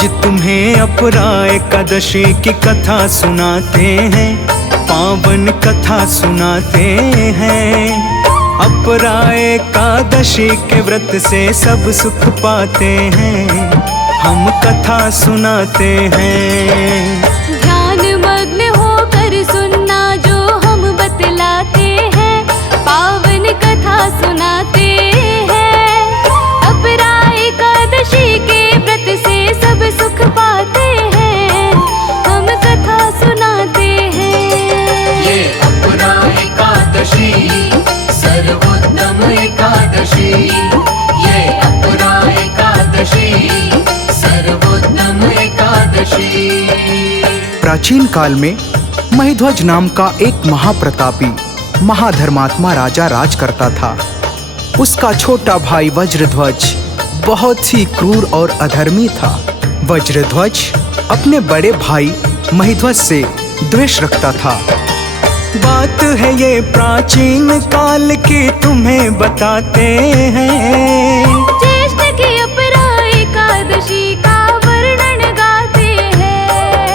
आज तुम्हें अपराय एकादशी की कथा सुनाते हैं, पावन कथा सुनाते हैं। अपराय एकादशी के व्रत से सब सुख पाते हैं, हम कथा सुनाते हैं। ध्यान मग्न होकर सुनना जो हम बतलाते हैं, पावन कथा सुनाते हैं। अपराय एकादशी के व्रत से सब सुख पाते हैं, हम कथा सुनाते हैं। ये अपराय एकादशी सर्वोत्तम एकादशी, ये अपराय एकादशी सर्वोत्तम एकादशी। प्राचीन काल में महिध्वज नाम का एक महाप्रतापी महाधर्मात्मा राजा राज करता था। उसका छोटा भाई वज्रध्वज बहुत ही क्रूर और अधर्मी था। वज्रध्वज अपने बड़े भाई महिध्वज से द्वेष रखता था। बात है ये प्राचीन काल की, तुम्हें बताते हैं। ज्येष्ठ की अपराय एकादशी का वर्णन गाते हैं।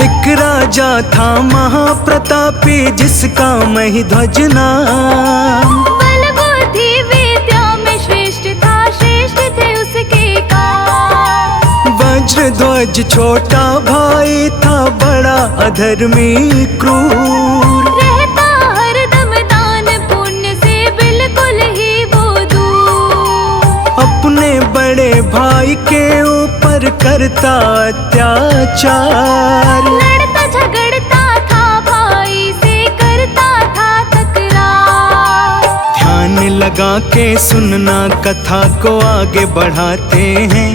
एक राजा था महाप्रतापी, जिसका महिध्वज नाम। बल बुद्धि विद्या में श्रेष्ठ था, श्रेष्ठ थे उसके काम। वज्रध्वज छोटा भाई था, बड़ा अधर्मी क्रूर। रहता हरदम दान पुण्य से बिल्कुल ही वो दूर। अपने बड़े भाई के ऊपर करता अत्याचार। लड़ता झगड़ता था भाई से, करता था तकरार। ध्यान लगा के सुनना, कथा को आगे बढ़ाते हैं,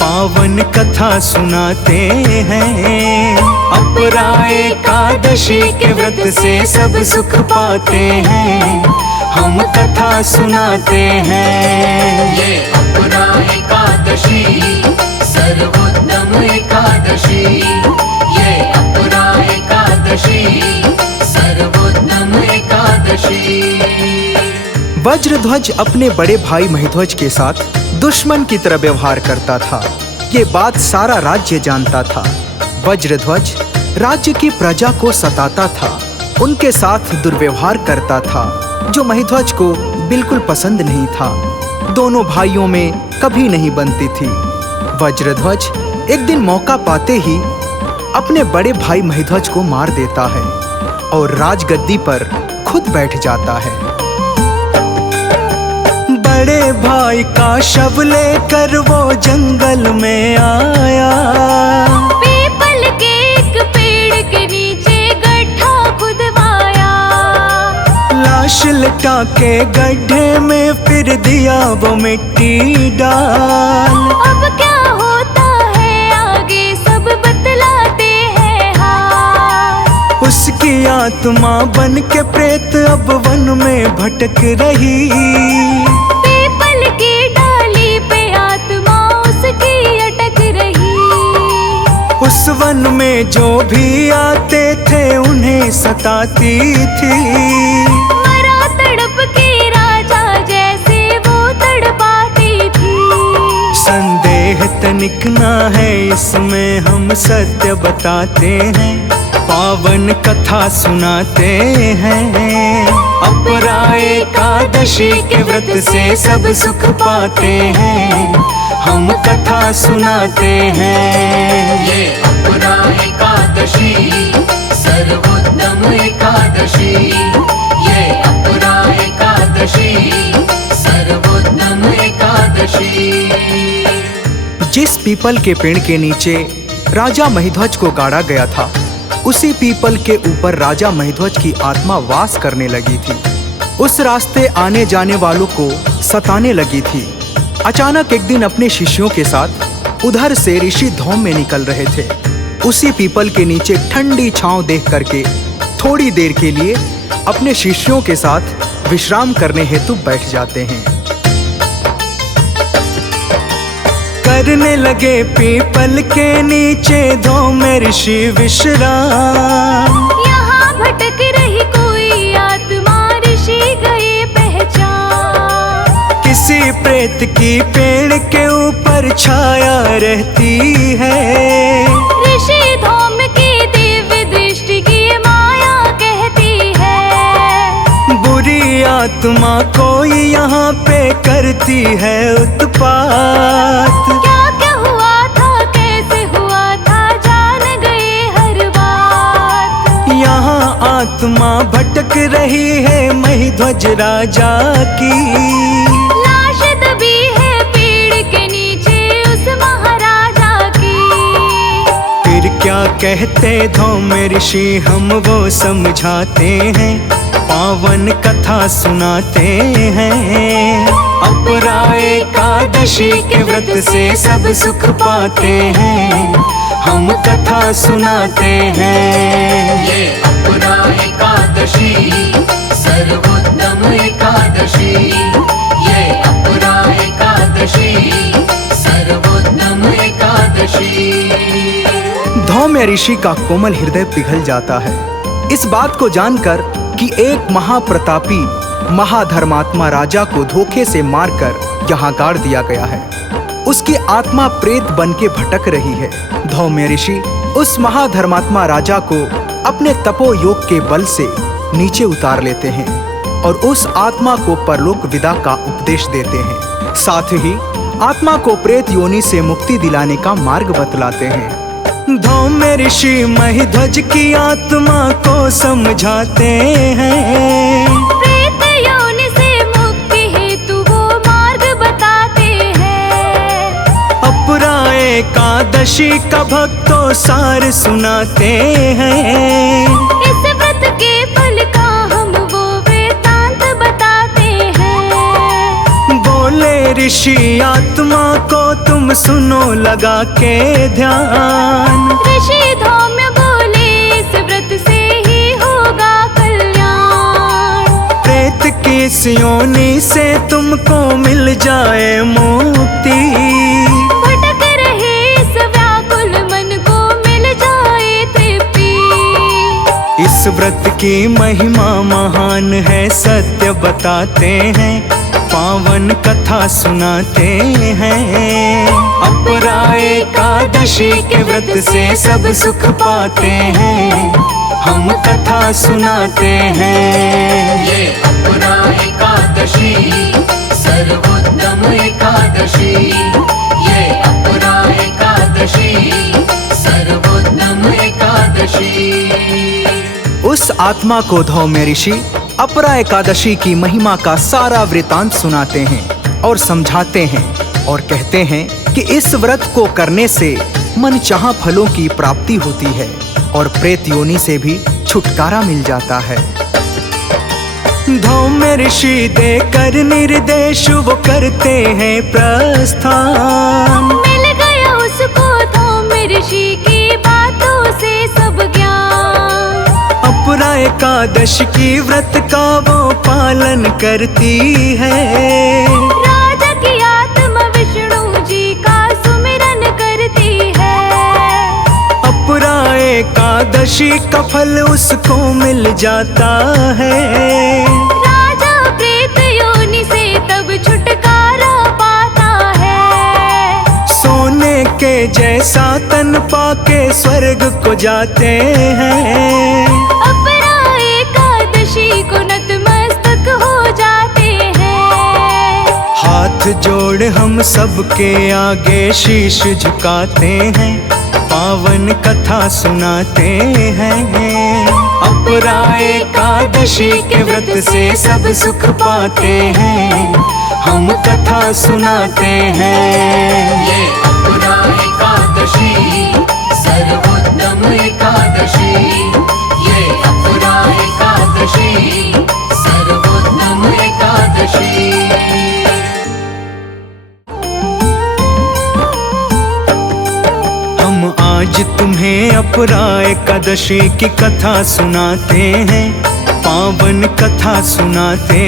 पावन कथा सुनाते हैं। अपराय एकादशी के व्रत से सब सुख पाते हैं, हम कथा सुनाते हैं। ये अपराय एकादशी सर्वोत्तम एकादशी, ये अपराय एकादशी सर्वोत्तम एकादशी। वज्रध्वज अपने बड़े भाई महिध्वज के साथ दुश्मन की तरह व्यवहार करता था। ये बात सारा राज्य जानता था। वज्रध्वज राज्य की प्रजा को सताता था, उनके साथ दुर्व्यवहार करता था, जो महिध्वज को बिल्कुल पसंद नहीं था। दोनों भाइयों में कभी नहीं बनती थी। वज्रध्वज एक दिन मौका पाते ही अपने बड़े भाई महिध्वज को मार देता है और राजगद्दी पर खुद बैठ जाता है। बड़े भाई का शव लेकर वो जंगल में आया। पीपल के एक पेड़ के नीचे गड्ढा खुदवाया। लाश लटा के गड्ढे में फिर दिया वो मिट्टी डाल। अब क्या होता है आगे सब बतलाते हैं हाल। उसकी आत्मा बन के प्रेत अब वन में भटक रही। पीपल की डाली पे आत्मा उसकी अटक रही। उस वन में जो भी आते थे उन्हें सताती थी। मरा तड़प के राजा जैसे वो तड़पाती थी। संदेह तनिक ना है इसमें, हम सत्य बताते हैं, पावन कथा सुनाते हैं। अपराय एकादशी के व्रत से सब सुख पाते हैं, हम कथा सुनाते हैं। ये अपराय एकादशी सर्वोत्तम एकादशी, ये अपराय एकादशी सर्वोत्तम एकादशी। जिस पीपल के पेड़ के नीचे राजा महिध्वज को गाड़ा गया था, उसी पीपल के ऊपर राजा महिध्वज की आत्मा वास करने लगी थी। उस रास्ते आने जाने वालों को सताने लगी थी। अचानक एक दिन अपने शिष्यों के साथ उधर से ऋषि धौम में निकल रहे थे। उसी पीपल के नीचे ठंडी छांव देख करके थोड़ी देर के लिए अपने शिष्यों के साथ विश्राम करने हेतु बैठ जाते हैं। करने लगे पीपल के नीचे धौम में ऋषि विश्राम। यहाँ भटक रही कोई आत्मा, ऋषि गए पहचान। किसी प्रेत की पेड़ के ऊपर छाया रहती है। ऋषि धौम की दिव्य दृष्टि की माया कहती है। बुरी आत्मा कोई यहाँ पे करती है उत्पात। क्या क्या हुआ था, कैसे हुआ था, जान गए हर बात। यहाँ आत्मा भटक रही है महिध्वज राजा की। लाश दबी है पेड़ के नीचे उस महाराजा की। फिर क्या कहते धौम ऋषि हम वो समझाते हैं, पावन कथा सुनाते हैं। अपरा एकादशी के व्रत से सब सुख पाते हैं, हम कथा सुनाते हैं। ये अपरा एकादशी सर्वोत्तम एकादशी। ये अपरा एकादशी सर्वोत्तम एकादशी। धौम्य ऋषि का कोमल हृदय पिघल जाता है इस बात को जानकर कि एक महाप्रतापी महाधर्मात्मा राजा को धोखे से मारकर यहाँ गाड़ दिया गया है। उसकी आत्मा प्रेत बन के भटक रही है। धौम्य ऋषि उस महाधर्मात्मा राजा को अपने तपो योग के बल से नीचे उतार लेते हैं और उस आत्मा को परलोक विदा का उपदेश देते हैं। साथ ही आत्मा को प्रेत योनि से मुक्ति दिलाने का मार्ग बतलाते हैं। धौम्य ऋषि महिध्वज की आत्मा को समझाते हैं। प्रेत योनि से मुक्ति हेतु वो मार्ग बताते हैं। अपरा एकादशी का भक्तों सार सुनाते हैं। इस व्रत के फल का हम वो वृतांत बताते हैं। बोले ऋषि आत्मा को तुम सुनो लगा के ध्यान। ऋषि धौम्य बोले इस व्रत से ही होगा कल्याण। प्रेत की इस योनि से तुमको मिल जाए मुक्ति। भटक रहे इस व्याकुल मन को मिल जाए तृप्ति। इस व्रत की महिमा महान है सत्य बताते हैं, पावन कथा सुनाते हैं। अपरा एकादशी के व्रत से सब सुख पाते हैं, हम कथा सुनाते हैं। ये अपरा एकादशी सर्वोत्तम एकादशी। ये अपरा एकादशी सर्वोत्तम एकादशी। उस आत्मा को धौम्य ऋषि अपरा एकादशी की महिमा का सारा वृतांत सुनाते हैं और समझाते हैं और कहते हैं कि इस व्रत को करने से मनचाहा फलों की प्राप्ति होती है और प्रेत योनि से भी छुटकारा मिल जाता है। धौम्य ऋषि देकर निर्देश वो करते हैं प्रस्थान। मिल गया उसको धौम्य ऋषि की बातों से सब ज्ञान। अपरा एकादशी की व्रत का वो पालन करती है। राजा की आत्मा विष्णु जी का सुमिरन करती है। अपरा एकादशी का फल उसको मिल जाता है। राजा प्रेत योनि से तब छुटकारा पाता है। सोने के जैसा तन पाके स्वर्ग को जाते हैं। अपरा एकादशी को नतमस्तक हो जाते हैं। हाथ जोड़ हम सबके आगे शीश झुकाते हैं, पावन कथा सुनाते हैं। अपरा एकादशी के व्रत से सब सुख पाते हैं, हम कथा सुनाते हैं। ये अपरा एकादशी सर्वोत्तम एकादशी। ये अपरा एकादशी सर्वोत्तम एकादशी। हम आज तुम्हें अपरा एकादशी की कथा सुनाते हैं, पावन कथा सुनाते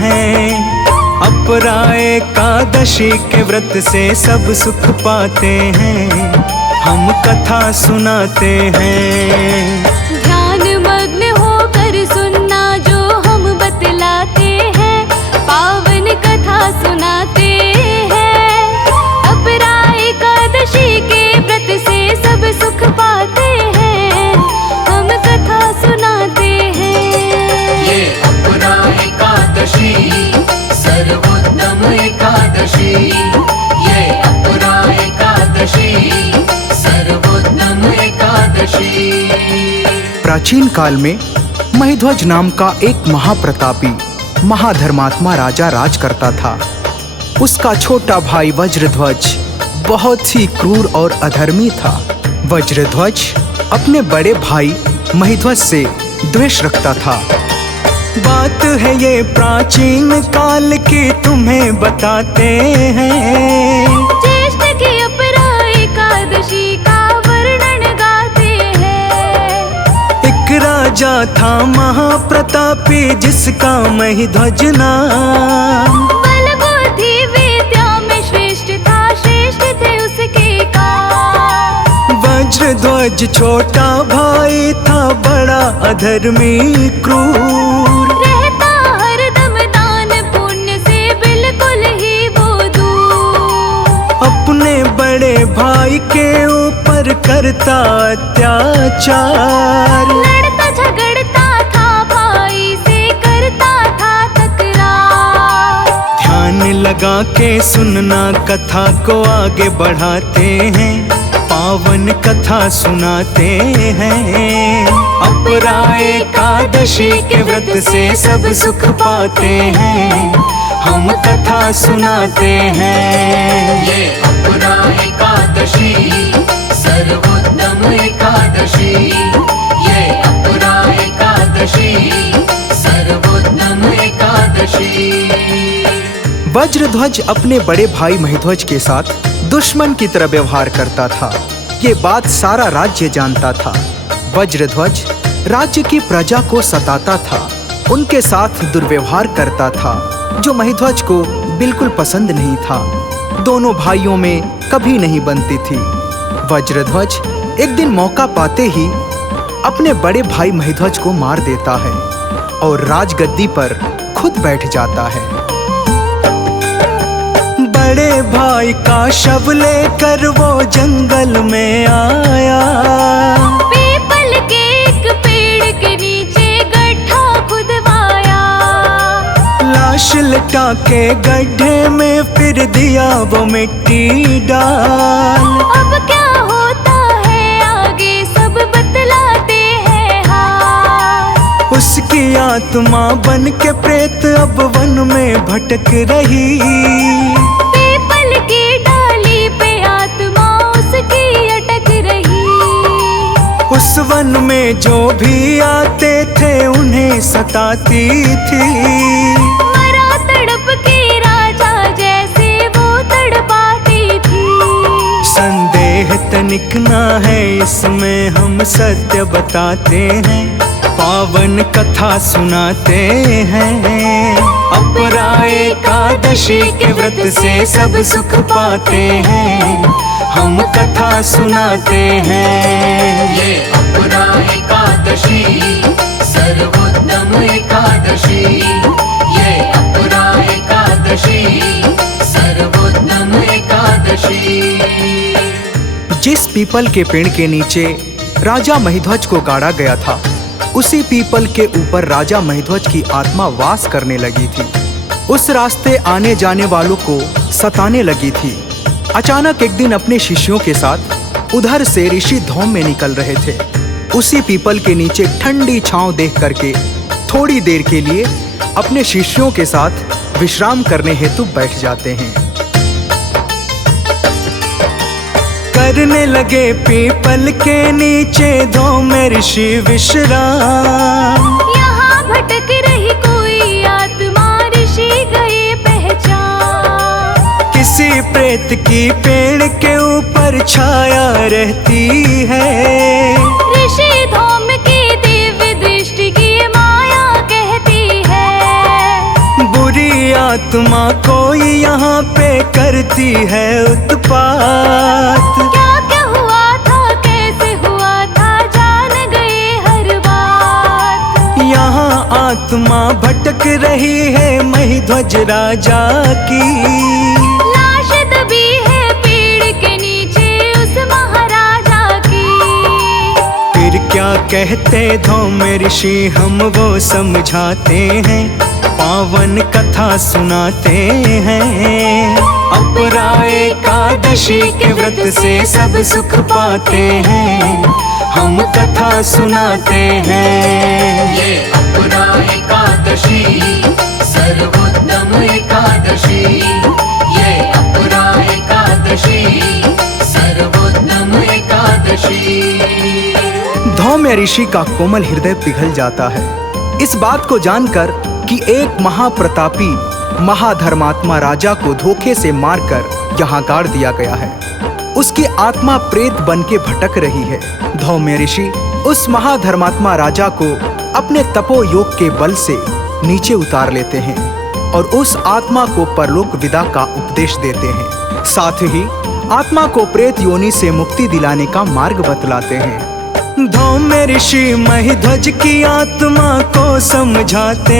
हैं। अपरा एकादशी के व्रत से सब सुख पाते हैं, हम कथा सुनाते हैं। ध्यान मग्न होकर सुनना जो हम बतलाते हैं, पावन कथा सुनाते एकादशी ये अपरा एकादशी सर्वोत्तम एकादशी। प्राचीन काल में महिध्वज नाम का एक महाप्रतापी महाधर्मात्मा राजा राज करता था। उसका छोटा भाई वज्रध्वज बहुत ही क्रूर और अधर्मी था। वज्रध्वज अपने बड़े भाई महिध्वज से द्वेष रखता था। बात है ये प्राचीन काल की, तुम्हें बताते हैं। ज्येष्ठ की अपरा एकादशी का वर्णन गाते हैं। एक राजा था महाप्रतापी, जिसका महिध्वज नाम। बल बुद्धि विद्या में श्रेष्ठ था, श्रेष्ठ थे उसके काम। वज्रध्वज छोटा भाई था, बड़ा अधर्मी क्रूर। रहता हरदम दान पुण्य से बिल्कुल ही वो दूर। अपने बड़े भाई के ऊपर करता अत्याचार। लड़ता झगड़ता था भाई से, करता था तकरार। ध्यान लगा के सुनना, कथा को आगे बढ़ाते हैं, पावन कथा सुनाते हैं। अपरा एकादशी के व्रत से सब सुख पाते हैं, हम कथा सुनाते हैं। ये अपरा एकादशी सर्वोत्तम एकादशी ये अपरा एकादशी सर्वोत्तम एकादशी। वज्रध्वज अपने बड़े भाई महिध्वज के साथ दुश्मन की तरह व्यवहार करता था। ये बात सारा राज्य जानता था। वज्रध्वज राज्य की प्रजा को सताता था, उनके साथ दुर्व्यवहार करता था, जो महिध्वज को बिल्कुल पसंद नहीं था। दोनों भाइयों में कभी नहीं बनती थी। वज्रध्वज एक दिन मौका पाते ही अपने बड़े भाई महिध्वज को मार देता है और राजगद्दी पर खुद बैठ जाता है। बड़े भाई का शव लेकर वो जंगल में आया। पीपल के एक पेड़ के नीचे गड्ढा खुदवाया। लाश लटा के गड्ढे में फिर दिया वो मिट्टी डाल। अब क्या होता है आगे सब बतलाते हैं हाल। उसकी आत्मा बन के प्रेत अब वन में भटक रही। पीपल की डाली पे आत्मा उसकी अटक रही। उस वन में जो भी आते थे उन्हें सताती थी। मरा तड़प के राजा जैसे वो तड़पाती थी। संदेह तनिक ना है इसमें, हम सत्य बताते हैं, पावन कथा सुनाते हैं। अपरा एकादशी के व्रत से सब सुख पाते हैं, हम कथा सुनाते हैं। ये अपरा एकादशी सर्वोत्तम एकादशी ये अपरा एकादशी सर्वोत्तम एकादशी। जिस पीपल के पेड़ के नीचे राजा महिध्वज को गाड़ा गया था, उसी पीपल के ऊपर राजा महिध्वज की आत्मा वास करने लगी थी। उस रास्ते आने जाने वालों को सताने लगी थी। अचानक एक दिन अपने शिष्यों के साथ उधर से ऋषि धौम में निकल रहे थे। उसी पीपल के नीचे ठंडी छांव देख करके थोड़ी देर के लिए अपने शिष्यों के साथ विश्राम करने हेतु बैठ जाते हैं। करने लगे पीपल के नीचे धौम में ऋषि विश्राम। यहाँ भटक रही कोई आत्मा, ऋषि गए पहचान। किसी प्रेत की पेड़ के ऊपर छाया रहती है। ऋषि धौम की दिव्य दृष्टि की माया कहती है। बुरी आत्मा कोई यहाँ पे करती है उत्पात। क्या क्या हुआ था, कैसे हुआ था, जान गए हर बात। यहाँ आत्मा भटक रही है महिध्वज राजा की। लाश दबी है पेड़ के नीचे उस महाराजा की। फिर क्या कहते धौम ऋषि, हम वो समझाते हैं, पावन कथा सुनाते हैं। एकादशी के व्रत से सब सुख पाते हैं, हम कथा सुनाते हैं। ये अपरा एकादशी सर्वोत्तम एकादशी, ये अपरा एकादशी सर्वोत्तम एकादशी। धौम्य ऋषि का कोमल हृदय पिघल जाता है इस बात को जानकर कि एक महाप्रतापी महाधर्मात्मा राजा को धोखे से मारकर यहाँ गाड़ दिया गया है। उसकी आत्मा प्रेत बन के भटक रही है। धौम्य ऋषि उस महाधर्मात्मा राजा को अपने तपो योग के बल से नीचे उतार लेते हैं और उस आत्मा को परलोक विदा का उपदेश देते हैं। साथ ही आत्मा को प्रेत योनि से मुक्ति दिलाने का मार्ग बतलाते हैं। धौम्य ऋषि महिध्वज की आत्मा को समझाते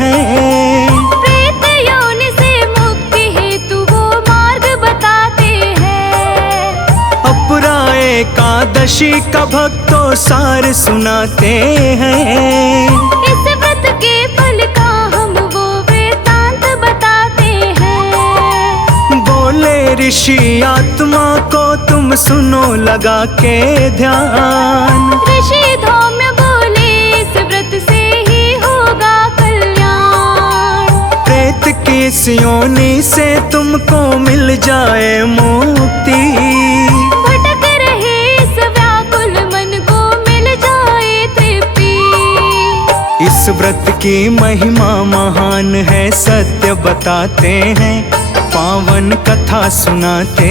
हैं, प्रेत योनि से मुक्ति हेतु वो मार्ग बताते हैं। अपरा एकादशी का भक्तों सार सुनाते हैं, इस व्रत के फल का हम वो वृतांत बताते हैं। बोले ऋषि आत्मा को तुम सुनो लगा के ध्यान। ऋषि धौम्य बोले इस व्रत से ही होगा कल्याण। प्रेत की इस योनि से तुमको मिल जाए मुक्ति, भटक रहे इस व्याकुल मन को मिल जाए तृप्ति। इस व्रत की महिमा महान है सत्य बताते हैं, पावन कथा सुनाते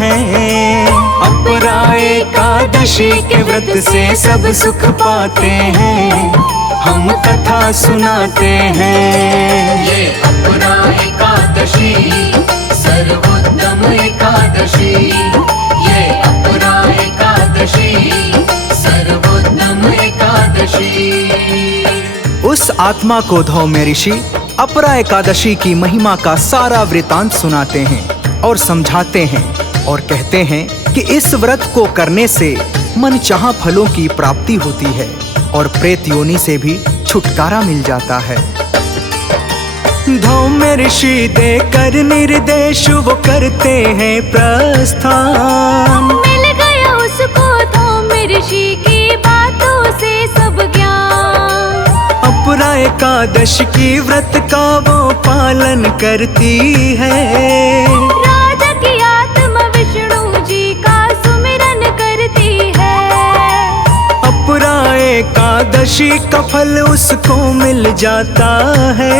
हैं। अपरा एकादशी के व्रत से सब सुख पाते हैं, हम कथा सुनाते हैं। ये अपरा एकादशी सर्वोत्तम एकादशी, ये अपरा एकादशी सर्वोत्तम एकादशी। उस आत्मा को धौम्य ऋषि अपरा एकादशी की महिमा का सारा वृतांत सुनाते हैं और समझाते हैं और कहते हैं कि इस व्रत को करने से मनचाहा फलों की प्राप्ति होती है और प्रेत योनि से भी छुटकारा मिल जाता है। धौम्य ऋषि देकर निर्देश वो करते हैं प्रस्थान। मिल गया उसको धौम्य ऋषि की बातों से सब ज्ञान। अपरा एकादशी की व्रत का वो पालन करती है, राजा की आत्मा विष्णु जी का सुमिरन करती है। अपरा एकादशी का फल उसको मिल जाता है,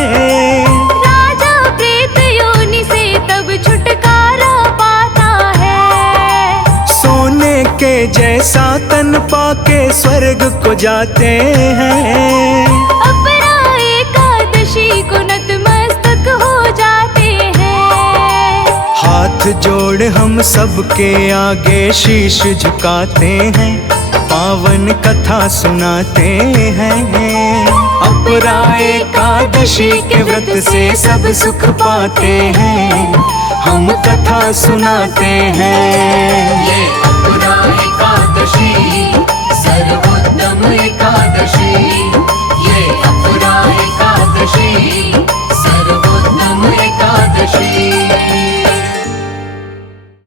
राजा प्रेत योनि से तब छुटकारा पाता है। सोने के जैसा तन पाके स्वर्ग को जाते हैं, अपरा एकादशी को नतमस्तक हो जाते हैं। हाथ जोड़ हम सबके आगे शीश झुकाते हैं, पावन कथा सुनाते हैं। अपरा एकादशी के व्रत से सब सुख पाते हैं, हम कथा सुनाते हैं। ये अपरा एकादशी सर्वोत्तम एकादशी, ये अपरा एकादशी